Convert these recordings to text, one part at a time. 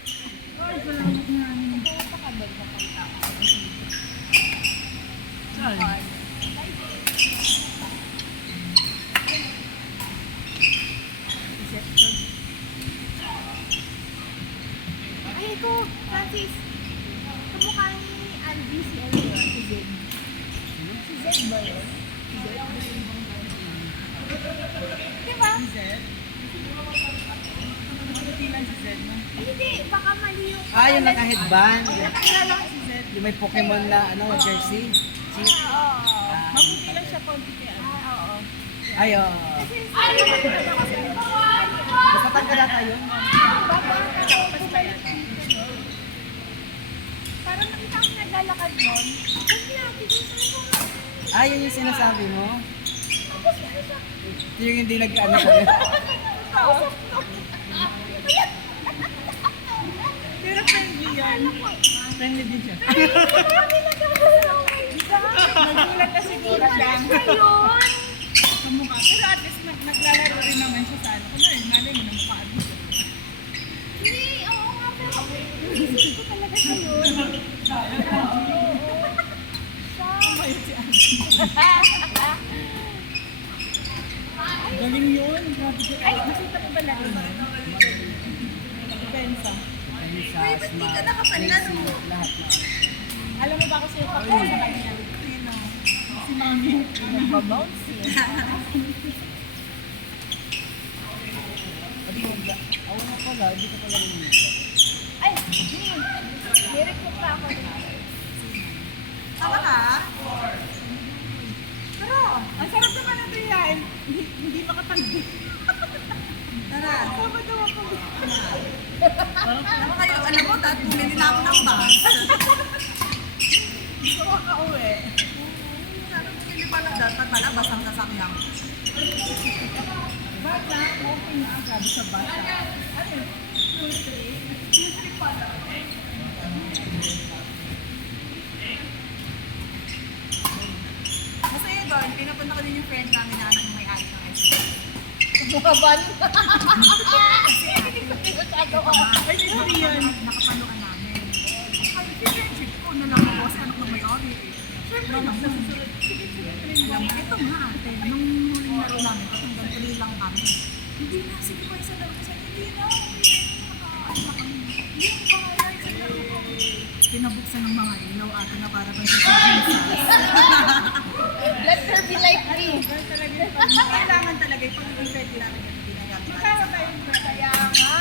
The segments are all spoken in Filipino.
Ay, salamat nga. Pakabal na pang tao. Saan? Reception. Ay, ito, Francis. Kamukha ni Albi si ano yun, si Zed. Si Zed ba yun? Si Zed? Diba? Si Zed? Nakatilan si Zed, no? Ay, hindi. Baka mali yung... Yung naka-headband. Nakilala ko si Zed. Yung may Pokemon na jersey. Si... Oo. Maputi lang siya konti kaya. Oo. Ay, oo. Ay! Napatanggal ata yun. Tapos ba yan? Parang nakita ko naglalakad nun. Kasi natin yung sa'yo. Yun yung sinasabi mo? Tapos ano siya? Ito yung hindi nag-ano kami. Kausap ko. Pero friendly yan. Friendly din siya. Marami na gawin. Nagulat na siguro siya. Ayun. Kamukha. Pero at least naglalaro rin naman siya sa ano. Kung ano, malay mo na mukhaan mo. Hindi, oo nga pero inisip ko talaga siya yun. Kumayo si Angie. Galing yun. Grabe siya. Ay, nakita mo ba lahat? Bensa. Ayun sa Uy, ba't di ka nakapanlan, Tracy, oh? lahat na. Alam mo ba ako sa'yo kapag sa kanya? Sino? Si Mami. Nagbabounce eh. Ako na pala, hindi ka pala lumita. Ay, hindi. Nirecruit pa ako. Tama ka? Pero, ang sarap naman na ito yan. Hindi makatanggi. Tara. Sama daw ako. Ano kayo, alam mo, dahil bumili na ako ng bus. Gusto ko makauwi. Sana bumili pa lang dahil pala, basang sasakyan. Bakit na? Okay na. Grabe sa bata. Ano yun? Tuesday pala. Masaya doon, pinapunta ko din yung friend namin na anak ng may-ari ng ice cream. Mukha ba nun? Hindi ko pinagagawa. Ay, hindi yan. Nakapaluan namin. Ay, friendship ko na lang ako sa anak ng may-ari. Siyempre naman. Alam mo, ito nga ate, nung huling laro namin, hanggang tuloy lang kami. Hindi na, sige pa isa laro sa hindi na, hindi pa kaya isa laro ko. Pinabuksan ng mga ilaw ate na para bang sa Jesus. Let her be like me. Kailangan talaga yung pag-effect lang yung ginagamit. Magkano ba yung Kaya nga.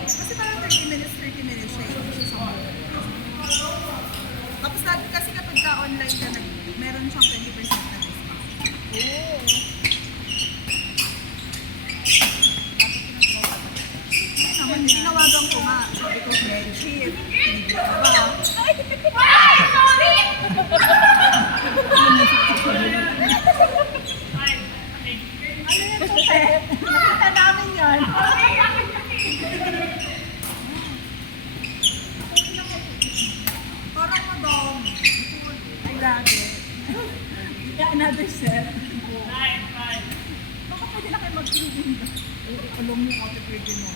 Kasi parang 30 minutes siya, hindi siya sa mall. Tapos lagi kasi kapag ka-online ka, meron siyang 20% na discount. Oo. Naman, tinawagan ko nga. Sabi ko, friendship. Hindi ka ba? Ay, sorry! ano yan po, Seth? Nakita namin yan. Parang madam. Ay, grabe. Yeah, another set. Baka pwede na kayo mag-cleaning ba? Alam mo, ate, pwede mo.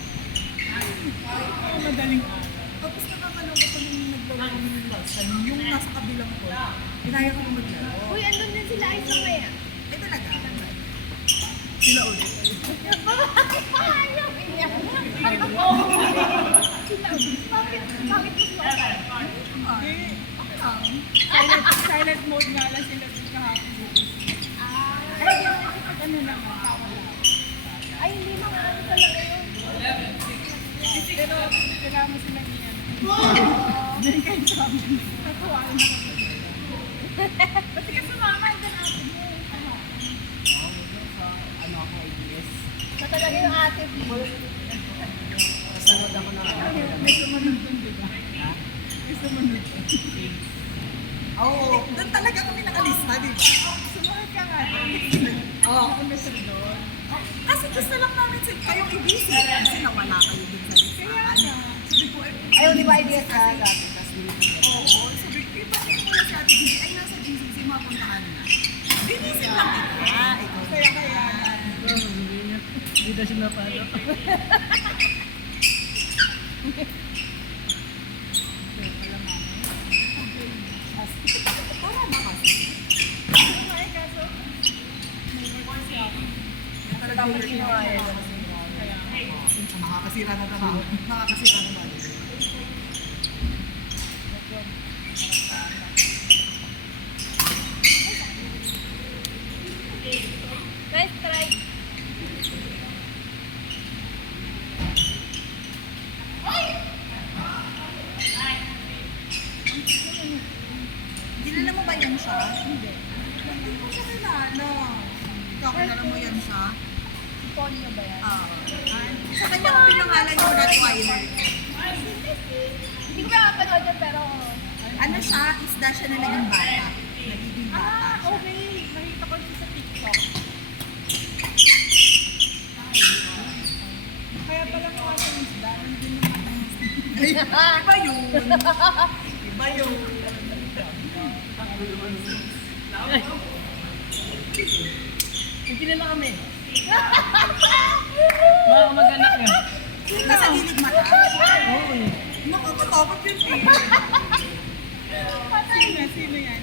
Ay, madaling araw. Tapos nakakaloko ko nung naglaro kami ng last time, yung nasa kabilang ko, inaya ko nung maglaro. Uy, andun din sila ay mamaya. Ay, talaga. Sila ulit. Ayaw niya. Bakit mo sila? Ay, okay lang. Silent mode nga lang sila kahapon. Ay, hindi naman kapag ano naman, tawa lang. Ay, hindi mga ano talaga yun. Pero, kailangan mo silang iyan. Diyan kayo sa amin. Natuwaan na kami. Kasi ka sumama, ito natin yun. Ano ako, IBS. Siya talaga yung ate mo. Kasunod ako na May sumunod dun, di ba? May sumunod dun. Oo, doon talaga kami nakalista, di ba? Sumunod ka nga dun. Oo. Ako may doon. Kasi gusto lang namin kayong i-busy kasi nawala kayo dun sa listahan. Kaya nga. Sabi ko, Ayaw, di ba ideas ka? oo. Sabi ko, iba din mo na si Ate Gigi. Ay, nasa GCC, mapuntahan na. Binisip lang kita. Ikaw Kaya. Hindi na siya napalo. Para ba kasi? Ay, kaso, may work kasi ako. Dapat ginawa yan. Kaya, Nakakasira na trabaho. Nakakasira na ba? Nice try. Kilala mo ba yan siya? Hindi. Hindi ko siya kilala. Ikaw, kilala mo yan siya? Si Ponyo ba yan? Sa kanya ko pinangalan yung Rottweiler. Hindi ko pa napanood yan pero... Ano siya? Isda siya na naging bata. Nagiging bata siya. okay. Nakita ko siya sa TikTok. Kaya pala mga sa isda, hindi naman. Iba yun. Iba yun. Kilala kami. Baka mag-anak yan. Nasa gilid mata. Oo eh. Nakakatakot yun eh. Sino yan?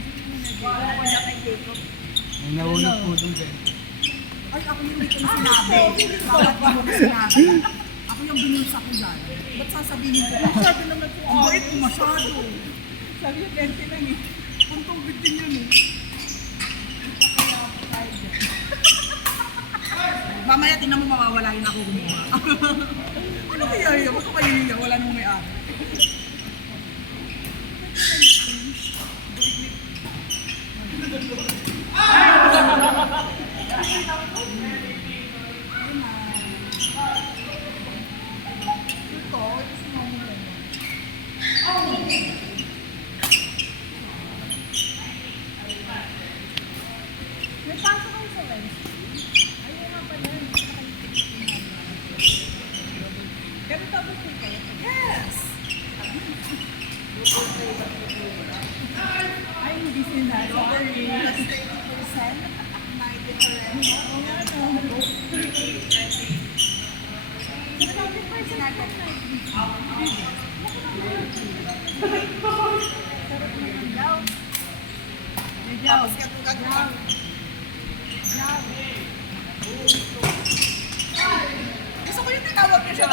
May nahulog po doon din. Ay, ako yung hindi ko na sinabi. Bakit mo na sinabi? Ako yung binulsa ko dyan. Ba't sasabihin ko? Sabi naman ko, Ang bait mo masyado. sabi ko 20 lang eh. Puntong bitin yun eh. Mamaya tingnan mo mawawala yun ako gumawa. Ano kaya yun? Ba't ko kayo yun? Wala nang may-ari. May pasok kayo sa Wednesday. Ayun nga pala. Ganito ba po kayo? Yes! Ay, hindi sinasabi. That's 30%. My difference. Tapos ka itong gagawa. Gusto ko yung tinawag niyo siya.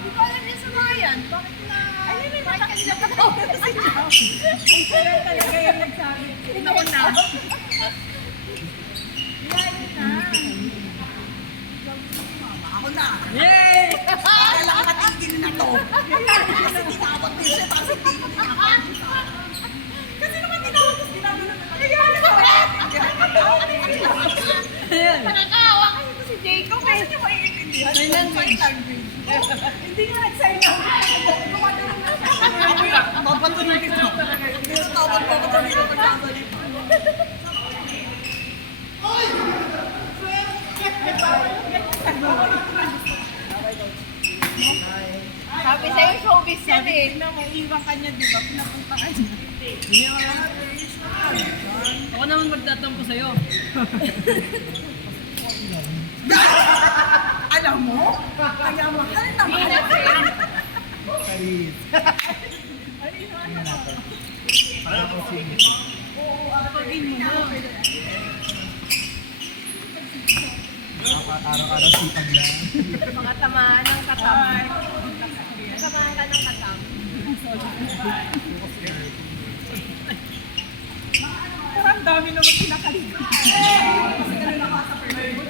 Hindi ko alam yung sa mga yan. Bakit na... Bakit kanila patawag na sila? Ang sarap talaga yung nagsabi. Naku na. Ako na. Yay! Kailangan matigil na to. Kasi tinawag din siya, tapos tigil na ako. Kasi naman tinawag, tapos tinawag na naman. Kaya Ayan. Nakakawa kasi ito si Jacob eh. Kasi maiintindihan. Sign language. Sign language. Hindi nga nag-sign lang. Gumagano na siya. Ako yan, mapatuloy ko. Tinatawag ko ako sa hindi ko magsasalita. Sabi sa'yo, showbiz yan eh. Tignan mo, iwan ka niya, di ba? Pinapunta ka niya. Hindi ako lang. Ako naman magtatampo sa'yo. Alam mo? Kaya mahal na Hindi mahal. na friend. Paris. Pagin mo na. Araw-araw sipag lang. Mga tamaan ng katam. Tamaan ka ng katam. Parang dami naman pinakalimutan. Kasi ganun ako sa permanent.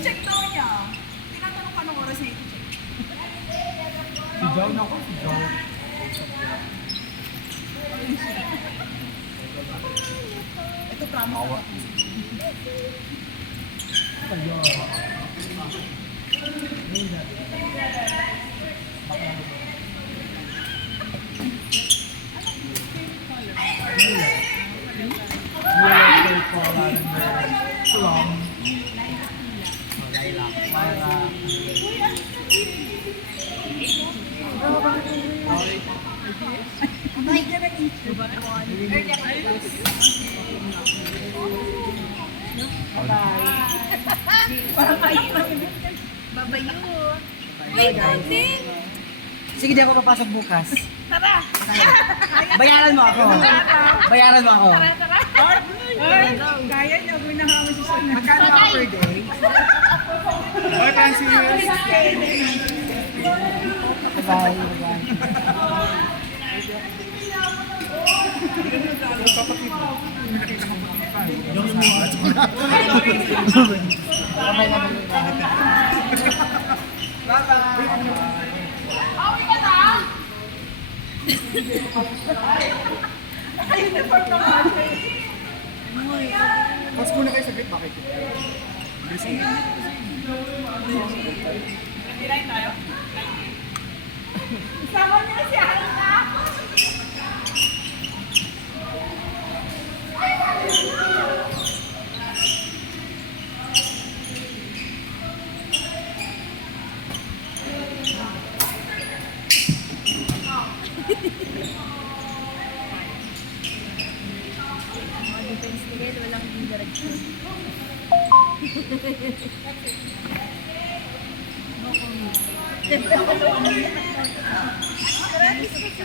Check daw niya. Tinatanong ka nung oras na ito. Si John ako. Si John. Ito promise. Kayo. Early ako. Parang kayo namin. Babayo. Bye, guys. Sige, di ako papasok bukas. Tara! Bayaran mo ako. Bayaran mo ako. Tara! Ay, kaya niya. Gawin na kami sa sana. Magkano ako per day? Bye, Francis! Bye-bye. Bye-bye. Naka-uniform na nga siya. Mas muna kayo saglit, bakit? Tirahin tayo? Isama niya si Aina! Mga defense nila, walang direction. Pero at least kasi sa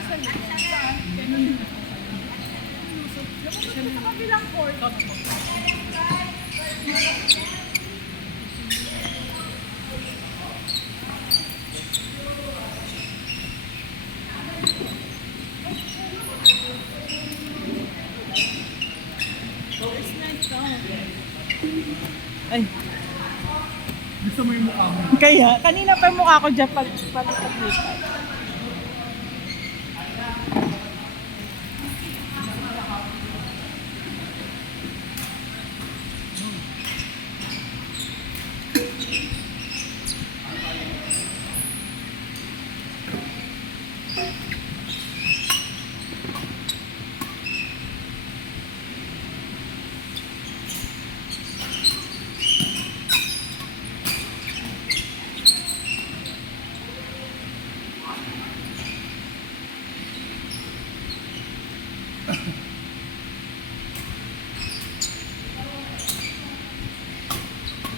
Sa kabilang court. Ay, Gusto mo yung mukha mo? Kaya, kanina pa yung mukha ko dyan palipat.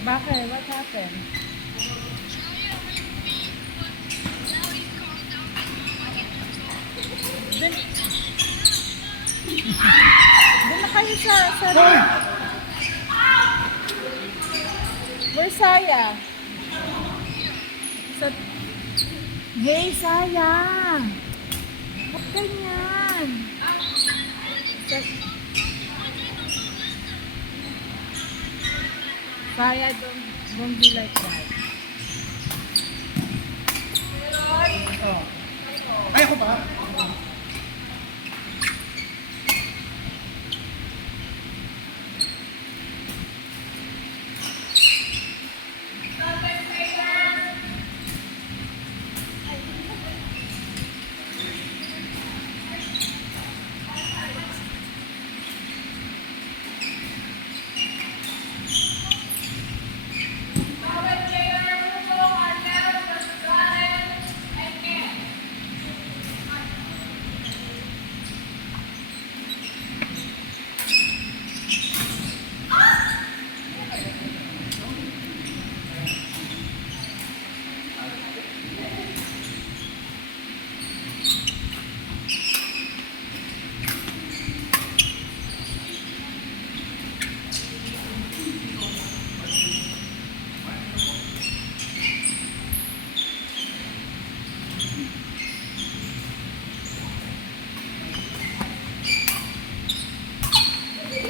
Bakit? What happened? Doon na kayo sa Where's Saya? Sa... Hey, Saya! Ba't ganyan? Saya, don't be like that. Ay, ako ba?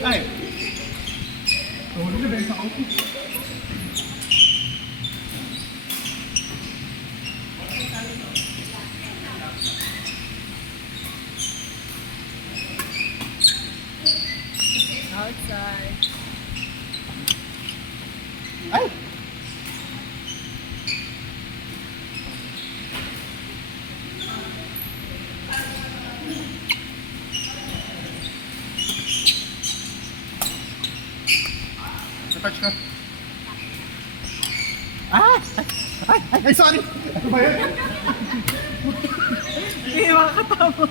Ay! Tawag na dahil sa auto. outside. Ay! Touch ka. Ah! Ay, sorry! Ano ba yun? Hindi makakatawa.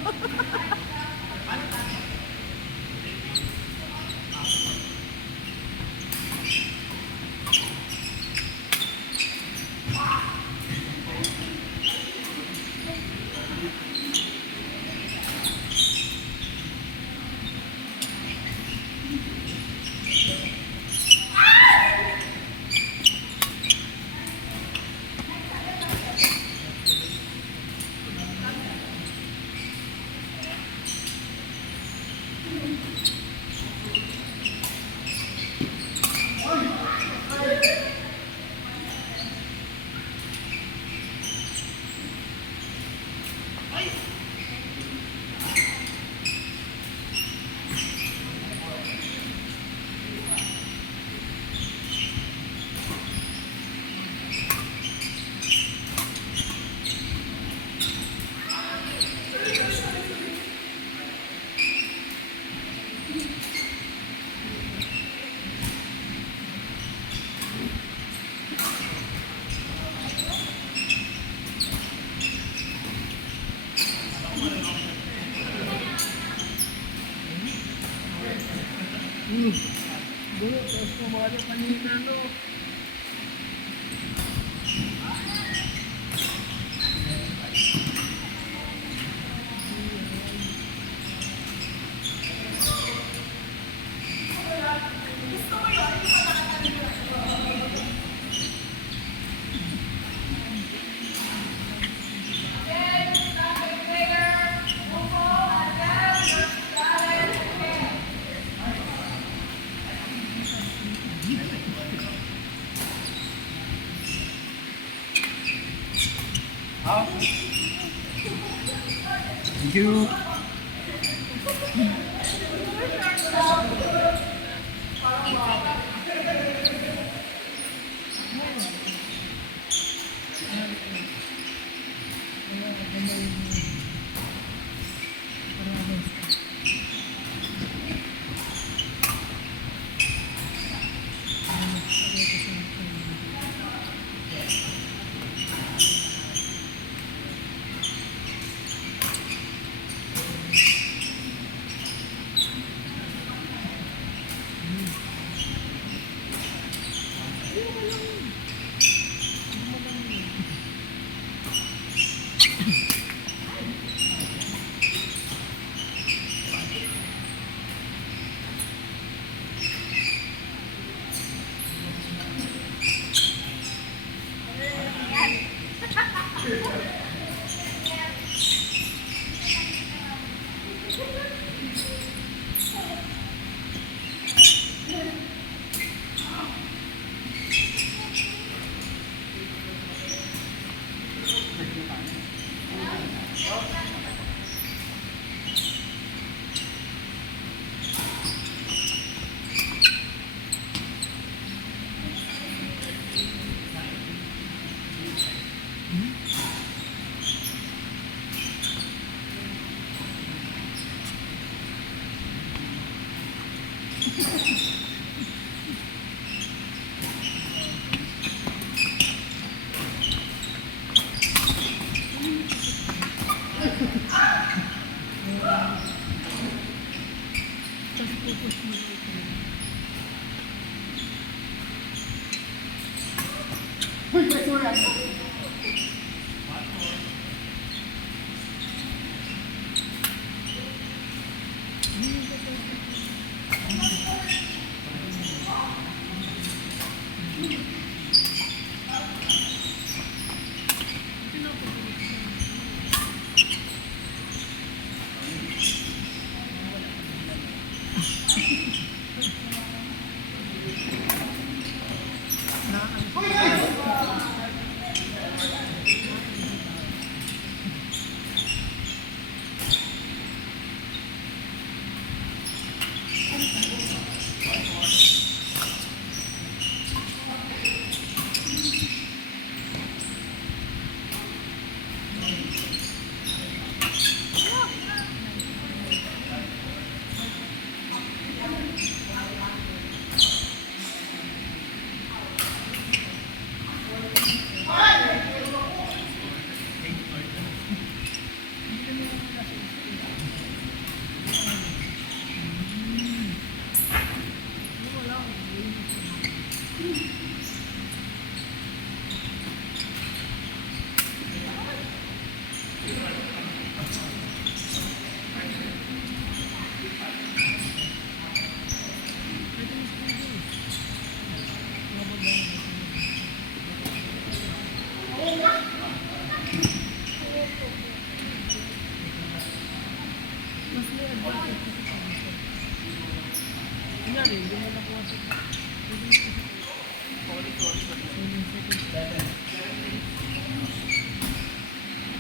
Bulo, tapos kumalo kanina, no? Thank you.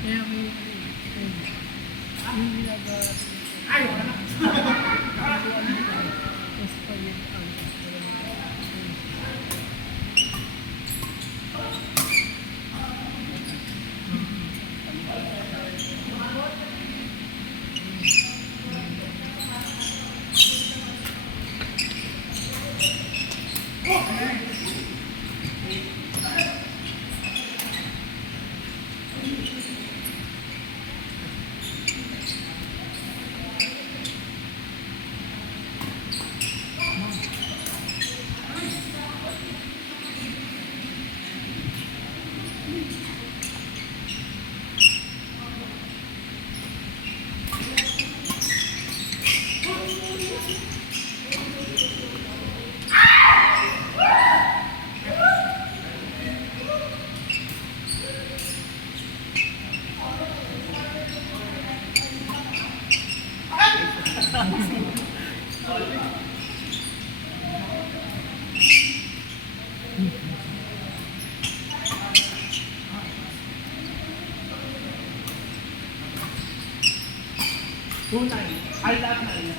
Kaya may yung ginagawa Ay, wala na. tapos pa yun ang Tunay. Ay, lahat na rin.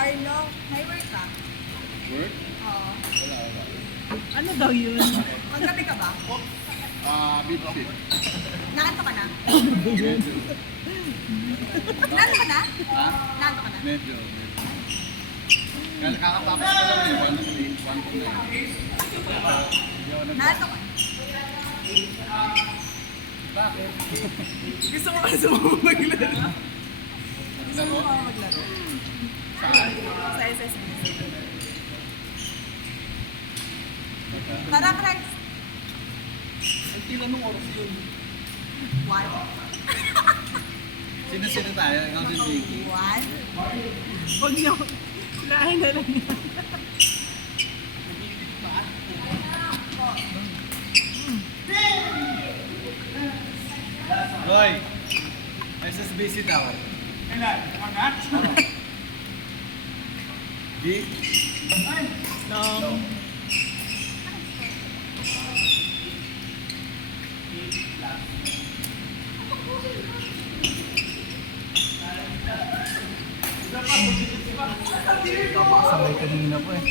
Arlo, may work ka? Work? Oo. ano daw yun? Maggabi ka ba? Beat fit. Naanto ka na? Medyo. Naanto ka na? Ha? Naanto ka na? Medyo. Kaya kakatapos ko lang eh. 1 to 9. Hindi ako Naanto ka na? Bakit? Gusto ko kasi maglaro. Gusto mo ba maglaro? Saan? Sa SSB. Tara, Christ. Ay, kila nung oras yun. One. Sino-sino tayo? Ikaw din, Jakey. One. Huwag niyo. Lain na lang yan. Hoy! SSBC daw. Kailan? Magat? B? Long. Napakasabay kanina po eh.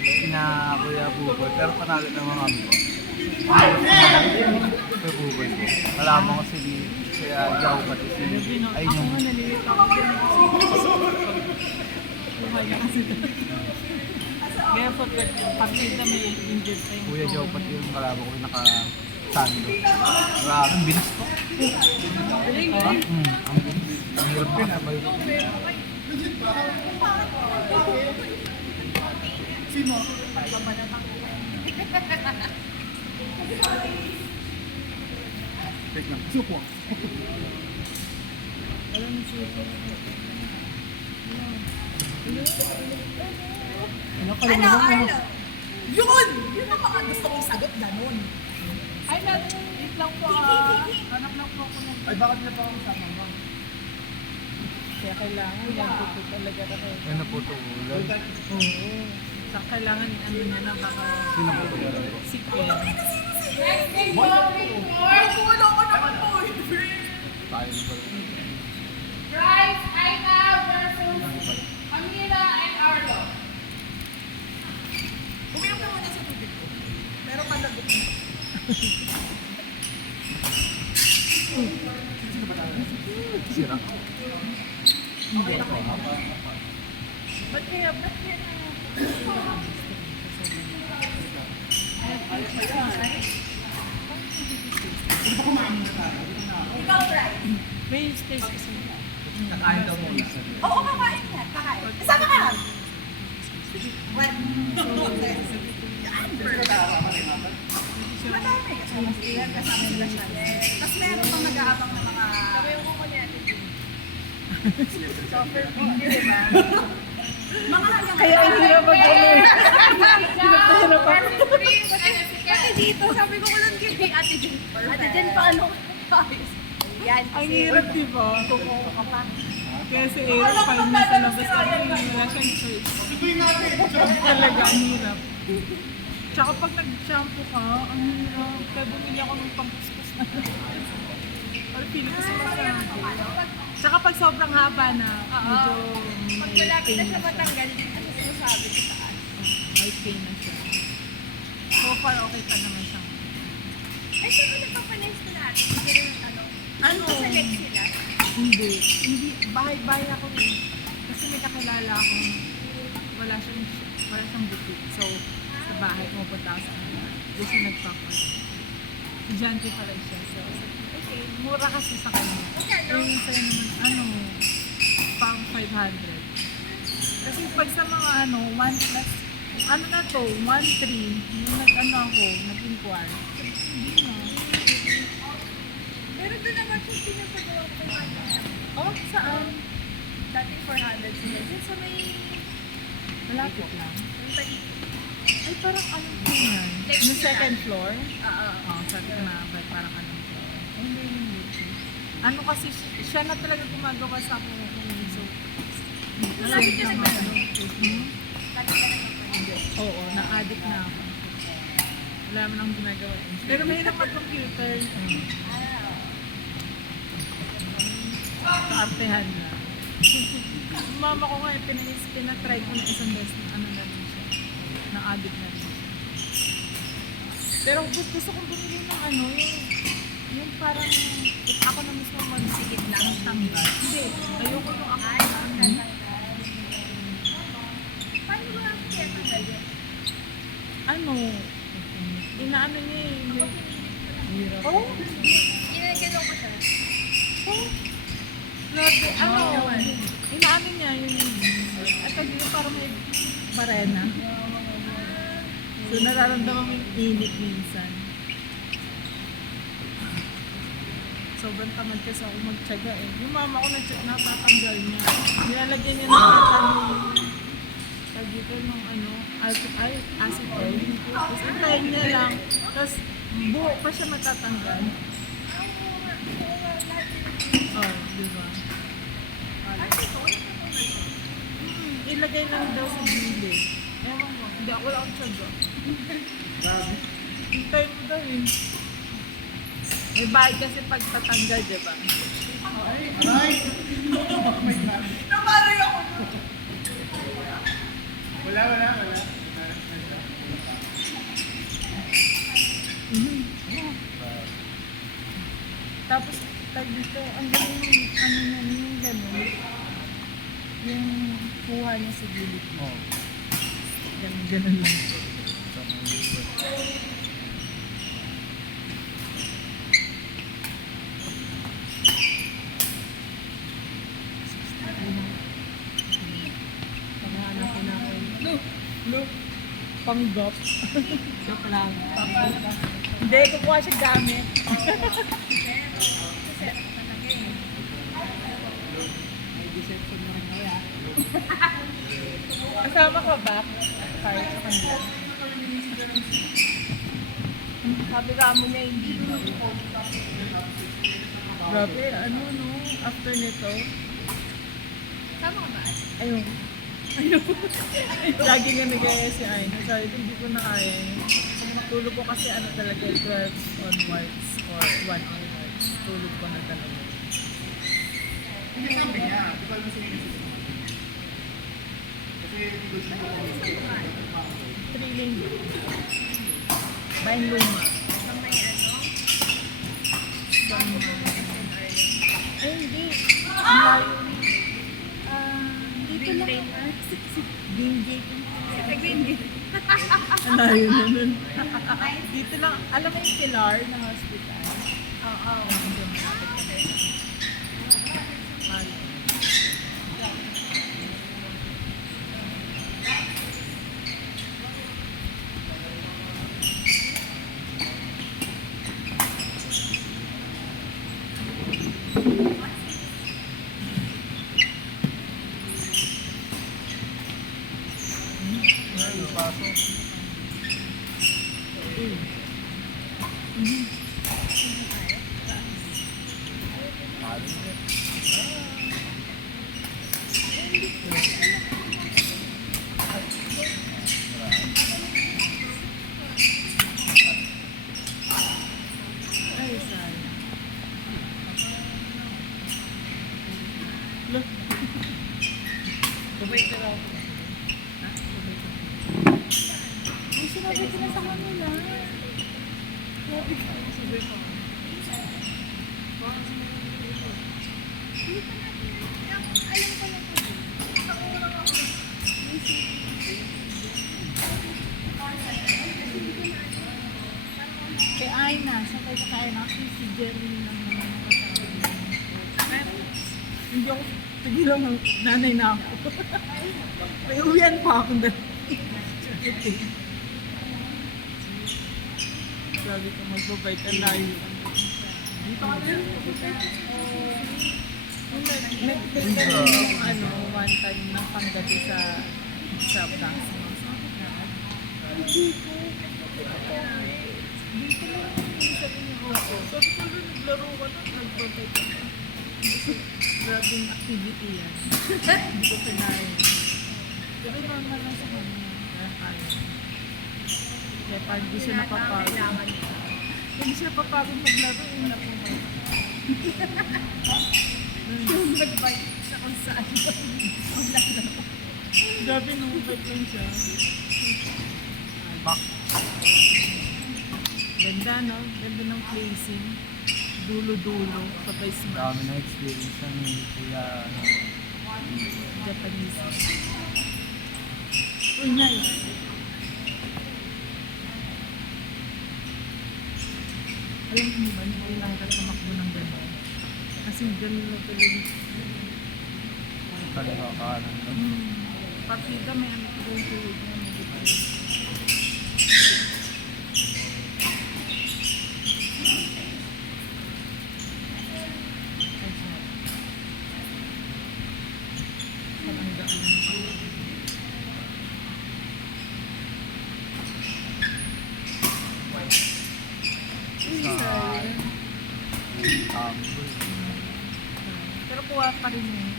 Sina Kuya Buboy. Pero panalo naman kami ko. Kuya Buboy ko. Malaman ko si Kuya Jao pati si ay Ako yung nga nalilito ako din kasi. Buhay na kasi. Kaya pagkita may injured pa yung Kuya Jao pati yung kalaban ko yung naka-sando. Grabe, ang bilis ko. Galing, Ha? galing. Ang bilis. Ang hirap ko sabay. Sino? Wait lang. Supo. Alam mo siya. Ano ka Ano, Arlo? Yun! Yun ang mga gusto kong sagot, ganun. Ay, wait lang po ah. Hanap lang po ako ng... Ay, bakit na pa ako sama mo? Kaya kailangan yan po talaga ako. Yan na po ito ulan. Oo. Sa kailangan ano niya na baka Sino po ito ulan ko? si Ken. Wala ko naman boyfriend! Tayo na pala. Bryce, Aika versus Camila and Arlo. Uminom ka muna sa tubig ko. Meron ka lagot na. Sira. Ba't kaya na? Ikaw, Bryce. May stage kasi. Kakain daw mo isa. Oo, kakain ka. Kakain. Kasama ka. What? Madami. Kasama sila. Kasama sila siya. Tapos meron pang nag-aabang na mga... Sabi mo ko niya. Software video, diba? Mga hanggang... Kaya ang hirap mag-ano eh. Hirap ako. Ate dito, sabi ko lang kay Ate Jen. Ate Jen, paano ko? Yan. Ang hirap diba? Kukuha ka pa. Kaya si Aaron pa yung nasa labas kasi wala siyang choice. Talaga, ang hirap. Tsaka pag nag-shampoo ka, ang hirap. Kaya bumili ako ng pangkuskus na. Or feeling ko sumasama. Tsaka pag sobrang haba na, medyo Pag may malapit na pain siya na siya. matanggal, ano sinasabi ko saan? May pain na siya. So far, okay pa naman siya. Ay, saan ko nagpapalis na natin? Hindi rin ano. Ano? Select sila. Hindi. Hindi. Bahay-bahay ako eh. Kasi may kakilala akong wala siyang boutique. So, sa bahay, pumupunta ako sa kanila. Doon siya nagpapas. Estudyante pala siya. So, okay, mura kasi sa kanya. Magkano? Yung sa'yo naman, pang 500. Kasi pag sa mga 1 plus, ano na to, 1.3, yung ako, nag-inquire. Hindi na. Pero doon naman siya pinapagawa ko ano. Oh, saan? Dati 400 sila. Diyan sa may... Malapit lang. yung tali- Ay, parang ano po yan? Next Yung to second floor? Oo. Oo, sabi ko na, ba't parang anong floor? Ay, hindi yung YouTube. Ano kasi, siya na talaga gumagawa sa akin. So, Lagi ka nagdadalo? Hmm? Dati ka nagpapagawa. Oo, na-addict na ako. Wala mo nang ginagawa. Pero mahirap mag-computer. Kaartehan na. Mama ko nga, pinatry ko na isang beses na ano na rin siya. Na-addict na rin siya. Pero gusto kong bumili ng yung parang ako na mismo magsigit lang tanggal. Hindi, ayoko nung ako. Paano ba ang kaya tanggal yun? Inaano niya eh. Hirap. Oh? Ginagano ko siya. Grabe, inaano niya yung, at dito parang may barena. So nararamdaman mo yung init minsan. Sobrang tamad kasi ako magtyaga eh. Yung mama ko natatanggal niya. Nilalagyan niya ng tag dito ng acid oil. Tapos intayin niya lang. Tapos buo pa siya matatanggal. Oh, di ba? Ilagay lang daw sa gilid. Ewan ko. Hindi ako lang tsaga. Hintay mo daw eh. May bayad kasi pagtatanggal, di ba? Namaray ako. Wala. Tapos, tag dito, ang galing yung, ano niya, yung gano'n. Yung kuha niya sa gilid mo. Oh. Ganun lang. Paghahanap ko na ako. Look. Panggap. Joke lang. Hindi, kukuha siya gamit. Kasama ka ba? Kahit sa kanila. Sabi ka mo niya hindi daw. Grabe, ano no? After nito, Sama ka ba? ayun. Lagi nga nagaya si Aina. Sabi ko, hindi ko na kaya. Tulog ko kasi ano talaga, 12 onwards or 1 onwards. Tulog ko na talaga. Hindi sabi niya, di ba gusto niya kasi gusto ko Thrilling. Bayan luma. Sa may ano? Ay, hindi. Ang layo. Dito Green lang. Lane. Green Gate. Sa Green Gate. Ang layo na nun. Dito lang. Alam mo yung Pilar na hospital? Oo. Doon, malapit kami. Mahal. Ayun, pasok. Ay, sorry. Look. Sabay ka raw. Ha? Sabay ka. Ay, sinabi ko na sa kanila. Sabi ko. Sabay ko. Alam ko lang po. Kay Aina, sakay ka kay Aina. Kasi si Jerry lang naman ang kasama niya. Hindi ako, tigilan ng nanay na ako. May uwian pa akong sabi ko, magbabay ka layo. Dito ka lang. Nag-feel ka rin yung ano, one time na panggabi sa Bronx. Hindi ko. Dito lang yung sabi niya ako. Sabi ko rin, naglaro ka na, nagbabay ka na. Grabing activity yan. Hindi ko pinaya. Pero normal lang sa kanya. Kaya kaya. Kaya pag di siya napapagod. Hindi siya papagod maglaro, yun na po. Yung nag-bike sa kung saan. Grabe nung bike lang siya. Back. Ganda no? Ganda ng placing. Dulo-dulo. Sabay smart. Dami na experience na ni Kuya. Japanese. Uy, nice. Alam mo ba, hindi ko lang tumakbo ng gano'n. Kasi gano'n na talaga. Kaliwa kanan. No? Partida may ano ko yung tulog na mag-ipay. Pero kuha pa rin yun.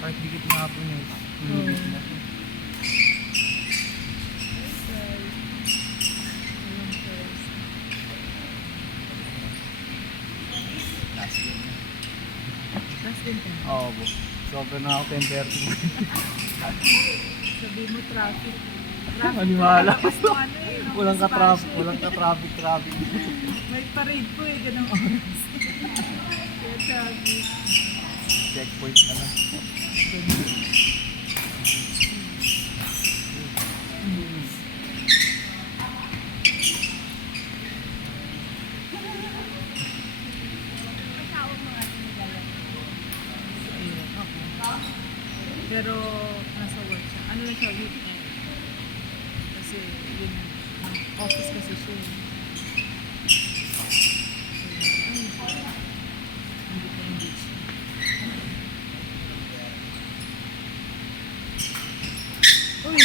Kahit dikit nga po niya, humigit na siya. Last game na. Last din ka. Oo po. Sobrang na ako 10:30. Sabi mo traffic. Maniwala. Tapos no, ano eh. no, Walang dispatch ka-traffic, eh. walang ka-traffic. May parade po eh, ganang oras. Kaya traffic. Checkpoint na lang. Pero nasa work siya. Ano lang siya, weekend. Kasi yun, office kasi siya. Hindi ko engage siya. Uy!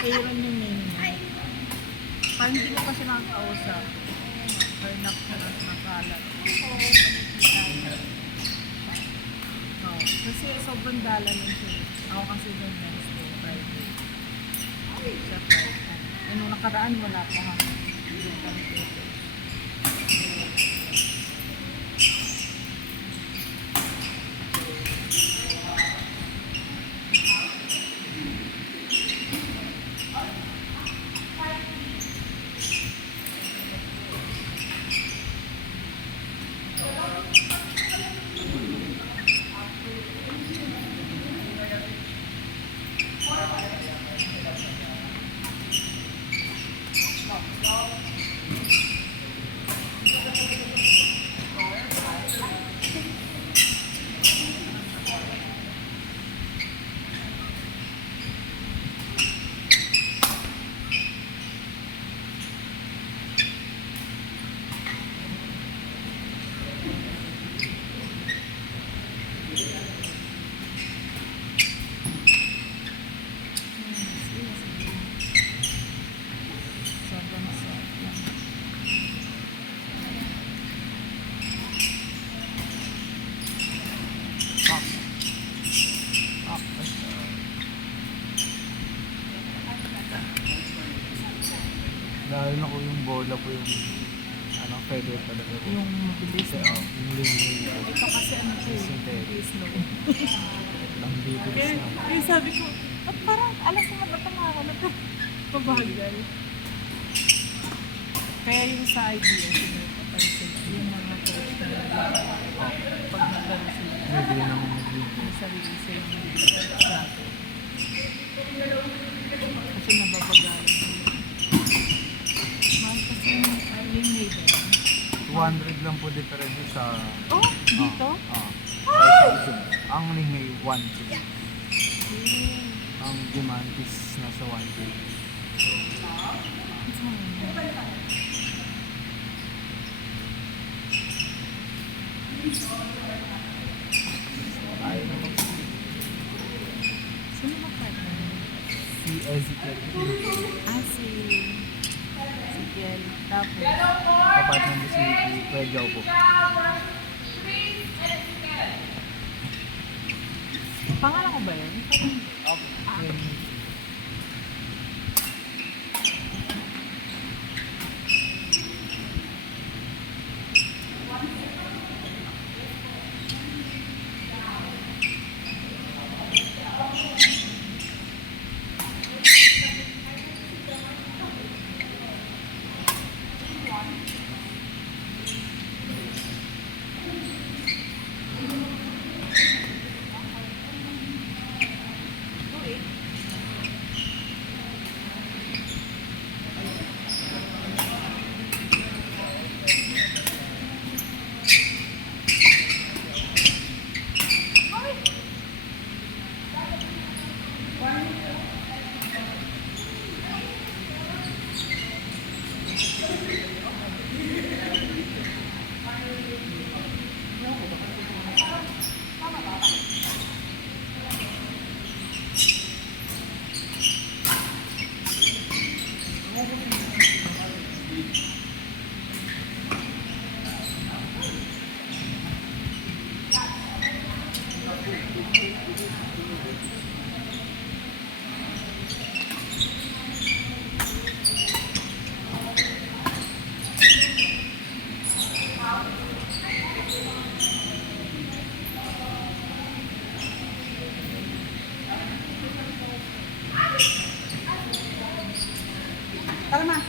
Ayun yung name niya. Parang hindi ko pa siya nakakausap. Parang nakalat. Oh, kasi sobrang dala lang siya. Ako kasi doon Wednesday, Friday. Siya Friday. Nung nakaraan wala pa ha. Doon kami dito. Sobrang sarap lang. Lalo na ko yung bola po yung ano, feather talaga po. Yung mabilis Kasi, na. yung lingay. Ito kasi ano po eh. Synthetic. Mabilis no. Lang dito Kaya, na. kaya sabi ko, at parang alam ko nga ba't nakakalat ka? Pabagal. Kaya yung sa idea, sinupatay sila. Yung mga coach na pag naglaro sila. Bibili ng mga green. May sarili silang bibigyan sa atin. Kasi nababagalan sila. Mahal kasi yung Maiden. 200 lang po diferensya sa... Oh, dito? Sa Samsung. Ang lingay 1K. Ang demand is nasa 1K. Sino ba partner? Si Ezekiel. Si Kiel. Tapos, Kapat ng si Kwejaw po. pangalan ko ba yun? Tara ma.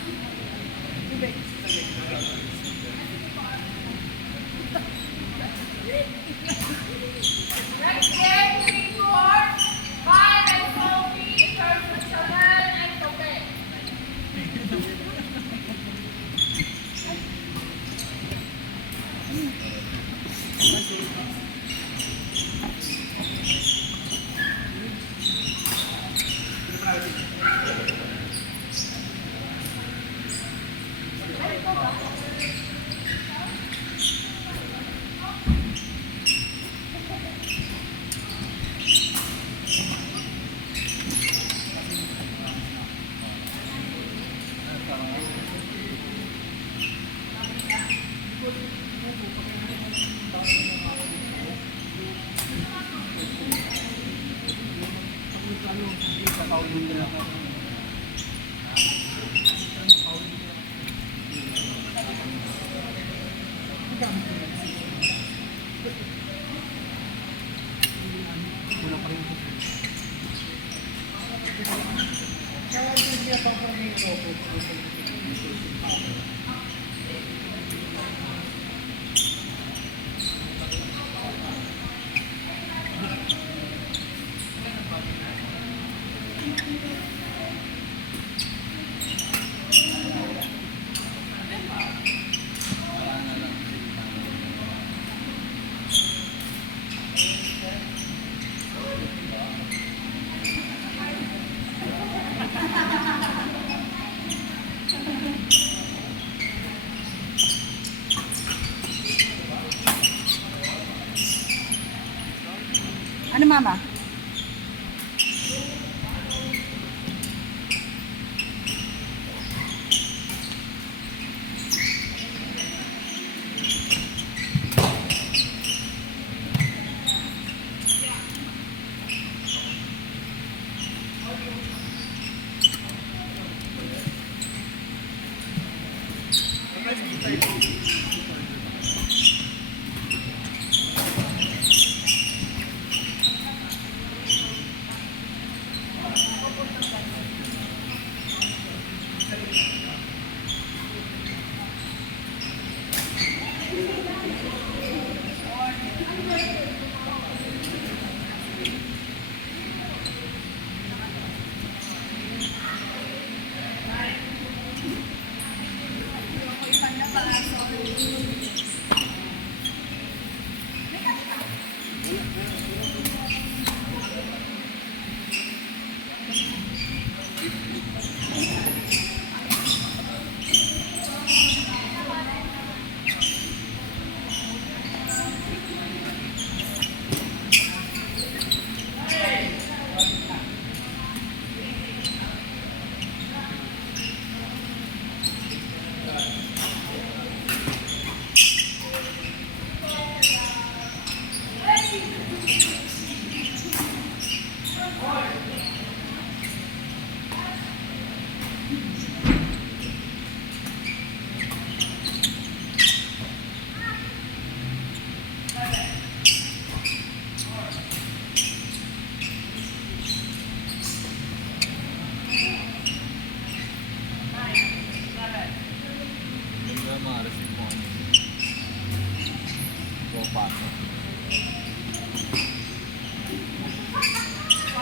Ano mama?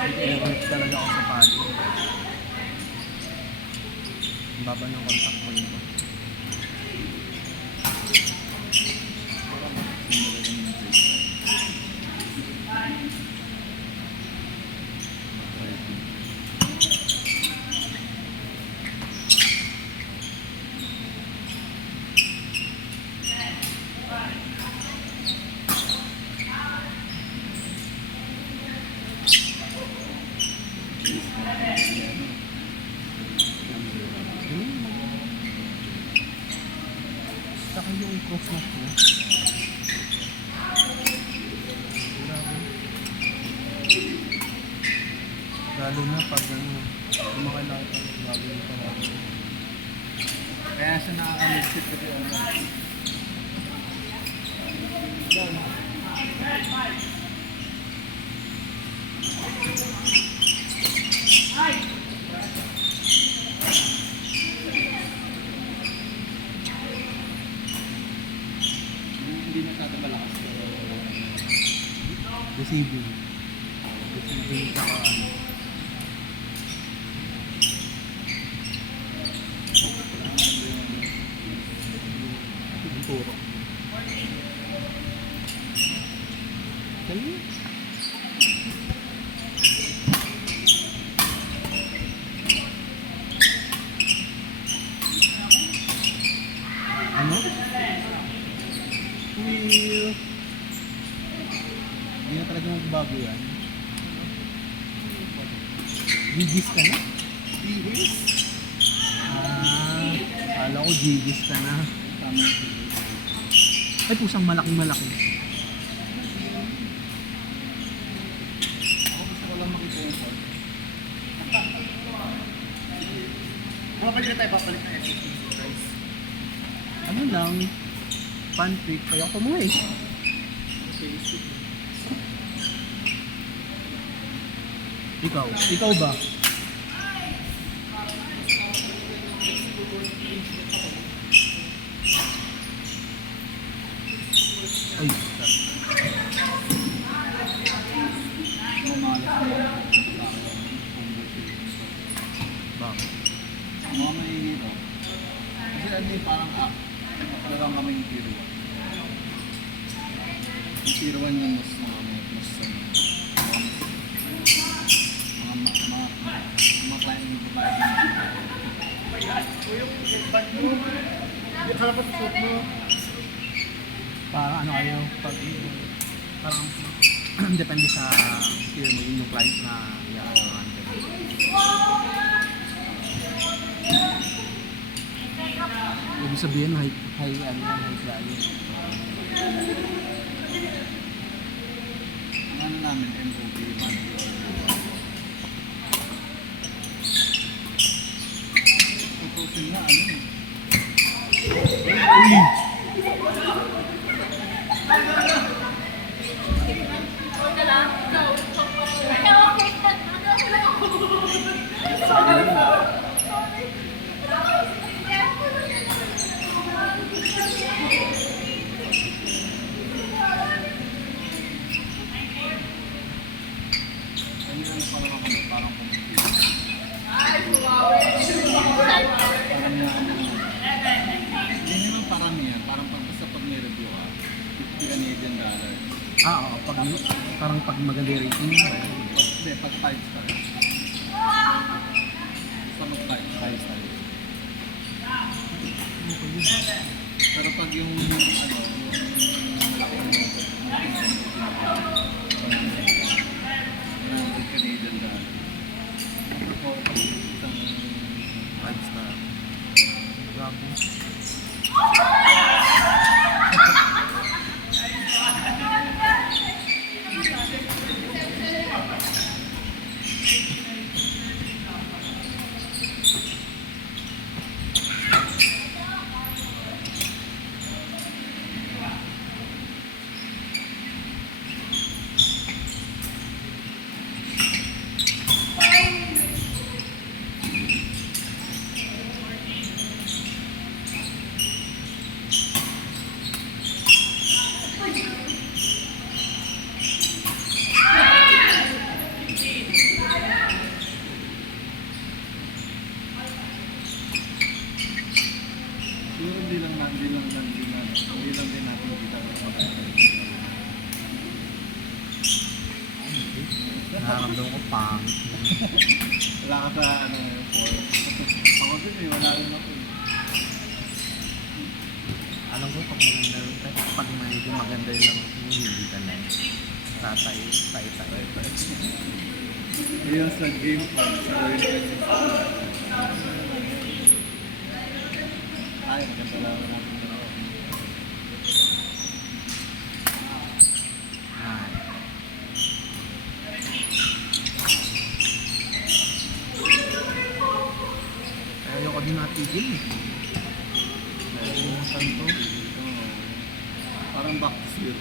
Nag-elevate talaga ako sa pali. Ang baba ng contact point ko. Saka yung cross na ko. Grabe. Lalo na pag ano, kumakalaki pa ng gagawin pa namin. Kaya siya nakaka-midship kasi ano. Hindi masyado malakas. Receiving. Receiving sa ano. Ang turo. Kaya? Ano? Will. Hindi na talaga magbago yan. Gigis ka na? Bihis? Kala ko gigis ka na. Tama yung bihis. Ay, pusang malaking-malaki. Ako gusto ko lang makita yung call. Papalit na tayo, papalit na SSD guys. Ano lang? Pancake. Kaya ko mo eh. Ikaw ba? Ay, bakit? Mga mainit oh. Kasi ano yung parang talagang kami yung tier 1. Yung tier 1 yung mas mas mga client yung babae. Parang ano kayo? Parang depende sa tier mo yung client na i-handle. Ibig sabihin, high value. Ang ano namin, MOB, tutusin na ano eh. Parang kumipili. Hindi naman paramihan. Parang basta pag may review ka, $50 Canadian. Oo. Parang pag maganda yung rating. Hindi, pag 5 star. Basta mag 5 star. Pero pag yung ano, yung laki ng Canadian dollar. O isang 5 star. Grabe. siguro hindi lang din natin kita Nakaramdam ko pangit. wala ka sa ano, ako din eh, wala rin ako. Alam ko pag medyo maganda yung lang hindi ka na tatay. Ayun sa game plan, sa learning. Ay, maganda lang natin. tigil eh. Yung santo. Parang back to zero.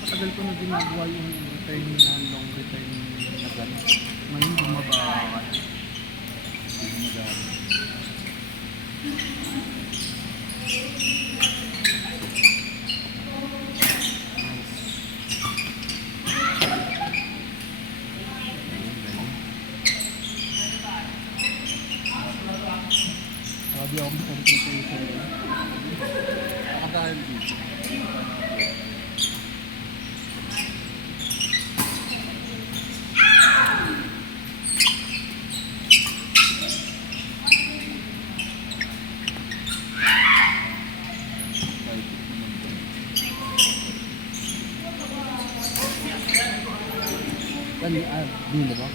Matagal ko na ginagawa yung return na long return na gano'n. Ngayon bumaba ka. Sabi ako concentration eh. Nakadahil dito. Ano, dito ba?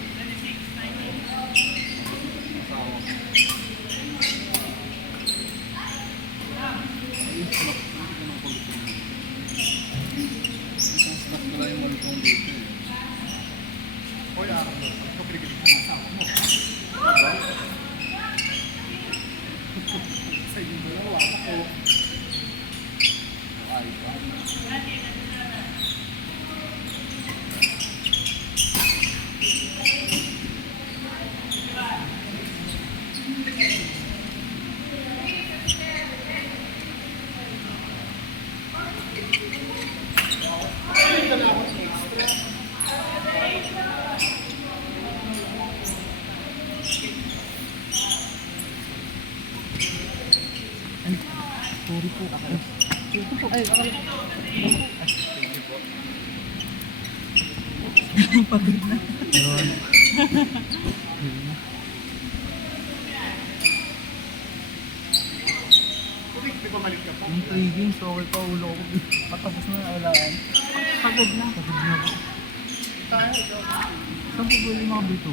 Isang slot ko lang yung molotong dito eh. Hoy, araw mo. Ikaw pinigilig mo ang asawa mo. Sa inyong dalawa, ako. Ay, ay. Sorry po ako. Ito po. Ay, ako. Pagod na. Yun. Uy, may pamalit ka pa. Yung 3 games, okay pa ulo ko. Patapos na nawalaan. Pagod na. Pagod na ako. Saan po ba yung mga Beto?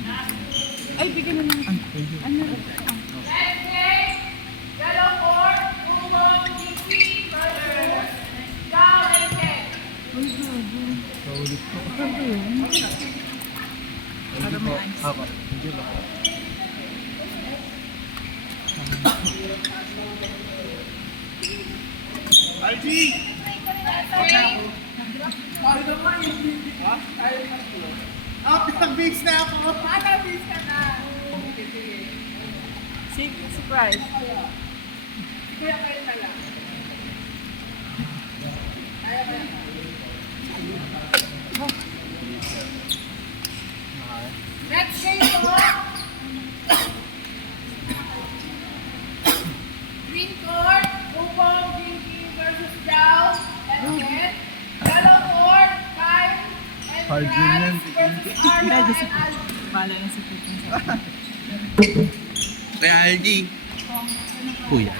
Ay, bigyan na lang. Ay, thank you. Ano? Sa ulit ko. Ano ba yun? Thank you po. Ako. Thank you po. Algie! Pinag-base na ako. Surprise. Next game po. Green court, Ubong, Jinky versus Jao, and then yellow court, Kai, and Hard yun yan. versus Arlo Medyo and si Alvin. Bala na si Pete. Kaya LG. Kuya.